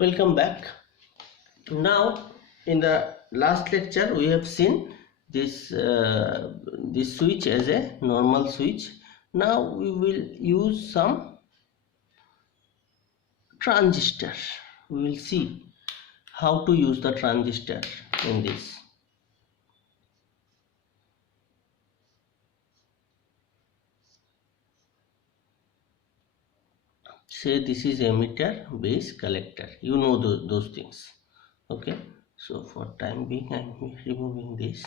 Welcome back. Now in the last lecture we have seen this switch as a normal switch. Now we will use some transistor. We will see how to use the transistor in this. Say this is emitter, base, collector. You know those things. Okay, so for time being I am removing this.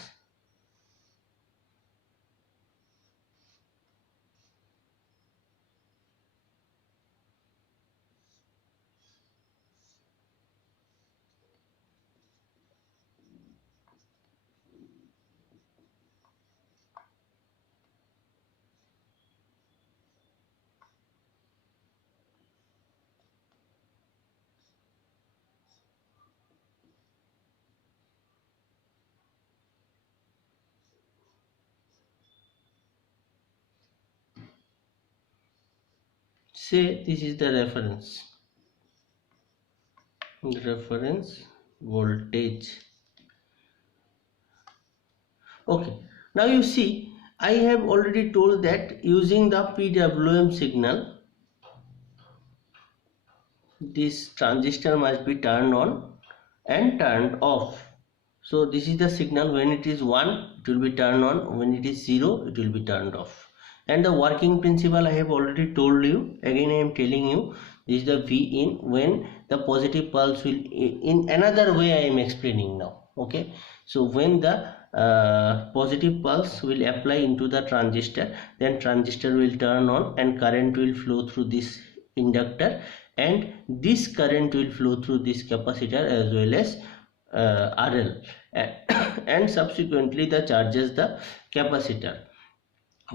Say this is the reference voltage. Okay, now you see I have already told that using the PWM signal this transistor must be turned on and turned off. So this is the signal. When it is 1 it will be turned on, when it is 0 it will be turned off. And the working principle I have already told you. Again I am telling you, this is the V in. When the positive pulse will, in another way I am explaining now. Okay, so when the positive pulse will apply into the transistor, then transistor will turn on and current will flow through this inductor, and this current will flow through this capacitor as well as RL, and subsequently the charges the capacitor.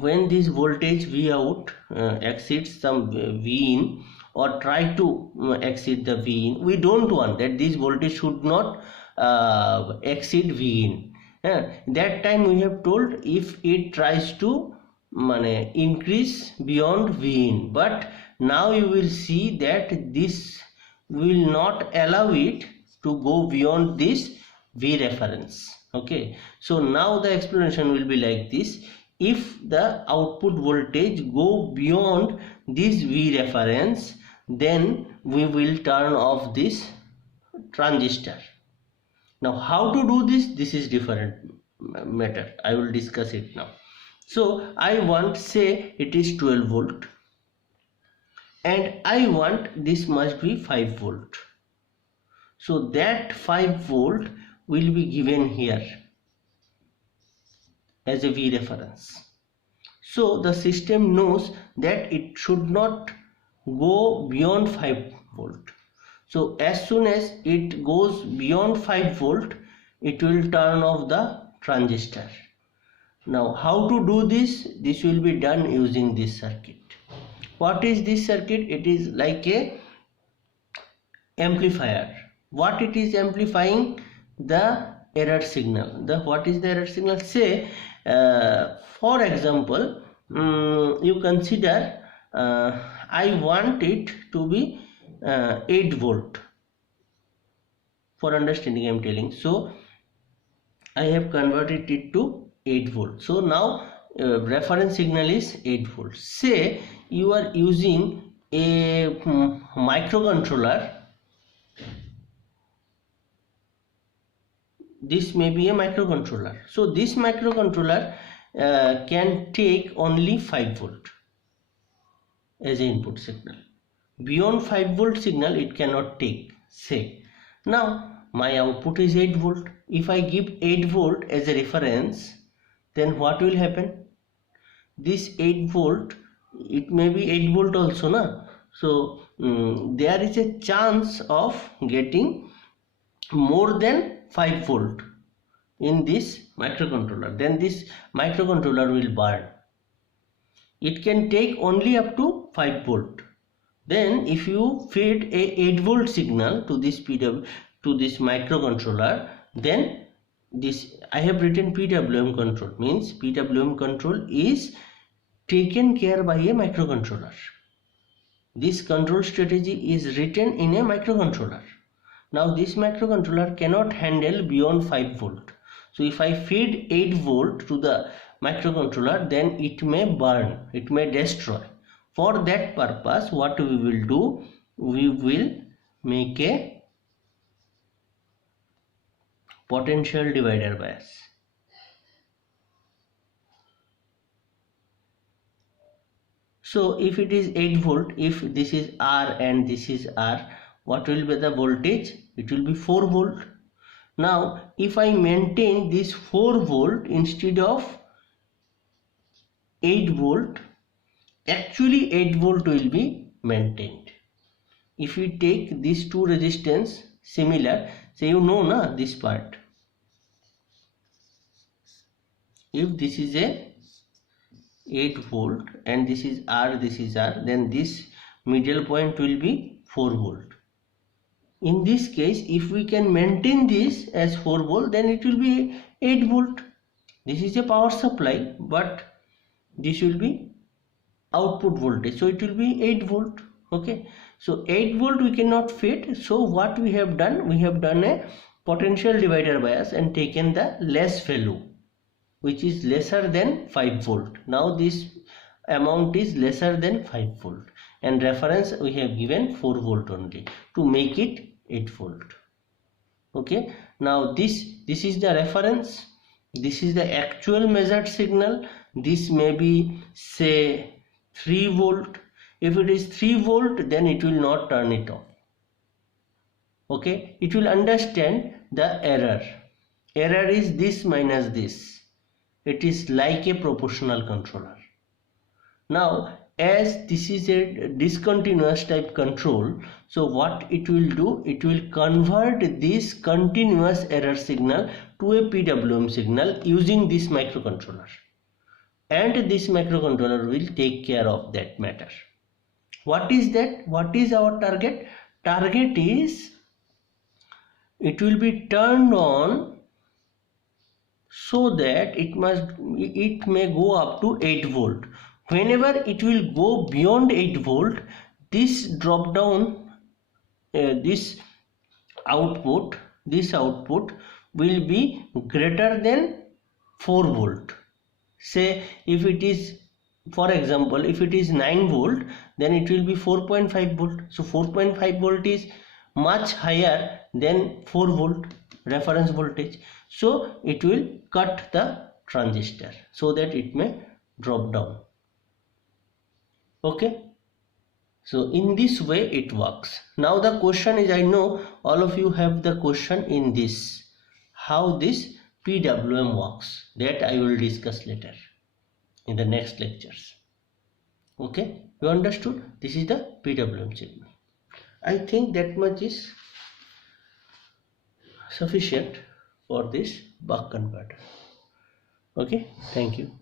When this voltage V out exceeds some V in, or try to exceed the V in, we don't want that this voltage should not exceed V in. That time we have told if it tries to increase beyond V in, but now you will see that this will not allow it to go beyond this V reference. Okay, so now the explanation will be like this. If the output voltage go beyond this V reference, then we will turn off this transistor. Now how to do this? This is different matter. I will discuss it now. So I want, say it is 12 volt and I want this must be 5 volt. So that 5 volt will be given here as a V reference. So the system knows that it should not go beyond 5 volt. So as soon as it goes beyond 5 volt, it will turn off the transistor. Now how to do this? This will be done using this circuit. What is this circuit? It is like a amplifier. What it is amplifying? The error signal. What is the error signal? Say for example, you consider I want it to be 8 volt. For understanding I am telling. So I have converted it to 8 volt. So now reference signal is 8 volt. Say you are using a microcontroller. This may be a microcontroller. So this microcontroller can take only 5 volt as an input signal. Beyond 5 volt signal it cannot take. Say now my output is 8 volt. If I give 8 volt as a reference, then what will happen? This 8 volt, it may be 8 volt also, na? So there is a chance of getting more than 5 volt in this microcontroller. Then this microcontroller will burn. It can take only up to 5 volt. Then if you feed a 8 volt signal to this microcontroller, then this I have written PWM control, means PWM control is taken care by a microcontroller. This control strategy is written in a microcontroller. Now this microcontroller cannot handle beyond 5 volt. So if I feed 8 volt to the microcontroller, then it may burn, it may destroy. For that purpose, what we will do, we will make a potential divider bias. So if it is 8 volt, if this is R and this is R, what will be the voltage? It will be 4 volt. Now if I maintain this 4 volt instead of 8 volt, actually 8 volt will be maintained. If we take these two resistance similar, so you know na this part. If this is a 8 volt and this is R, this is R, then this middle point will be 4 volt. In this case, if we can maintain this as 4 volt, then it will be 8 volt. This is a power supply, but this will be output voltage, so it will be 8 volt. Okay, so 8 volt we cannot fit. So what we have done, we have done a potential divider bias and taken the less value, which is lesser than 5 volt. Now this amount is lesser than 5 volt, and reference we have given 4 volt only to make it 8 volt. Okay, now this is the reference, this is the actual measured signal. This may be say 3 volt. If it is 3 volt, then it will not turn it off. Okay, it will understand the error. Error is this minus this. It is like a proportional controller. Now as this is a discontinuous type control, so what it will do, it will convert this continuous error signal to a PWM signal using this microcontroller, and this microcontroller will take care of that matter. What is that? What is our target? Target is it will be turned on so that it may go up to 8 volt. Whenever it will go beyond 8 volt, this drop down, this output will be greater than 4 volt. Say if it is, for example, if it is 9 volt, then it will be 4.5 volt. So 4.5 volt is much higher than 4 volt reference voltage. So it will cut the transistor so that it may drop down. Okay, so in this way it works. Now the question is, I know all of you have the question in this, how this PWM works. That I will discuss later in the next lectures. Okay, you understood? This is the PWM signal. I think that much is sufficient for this buck converter. Okay, thank you.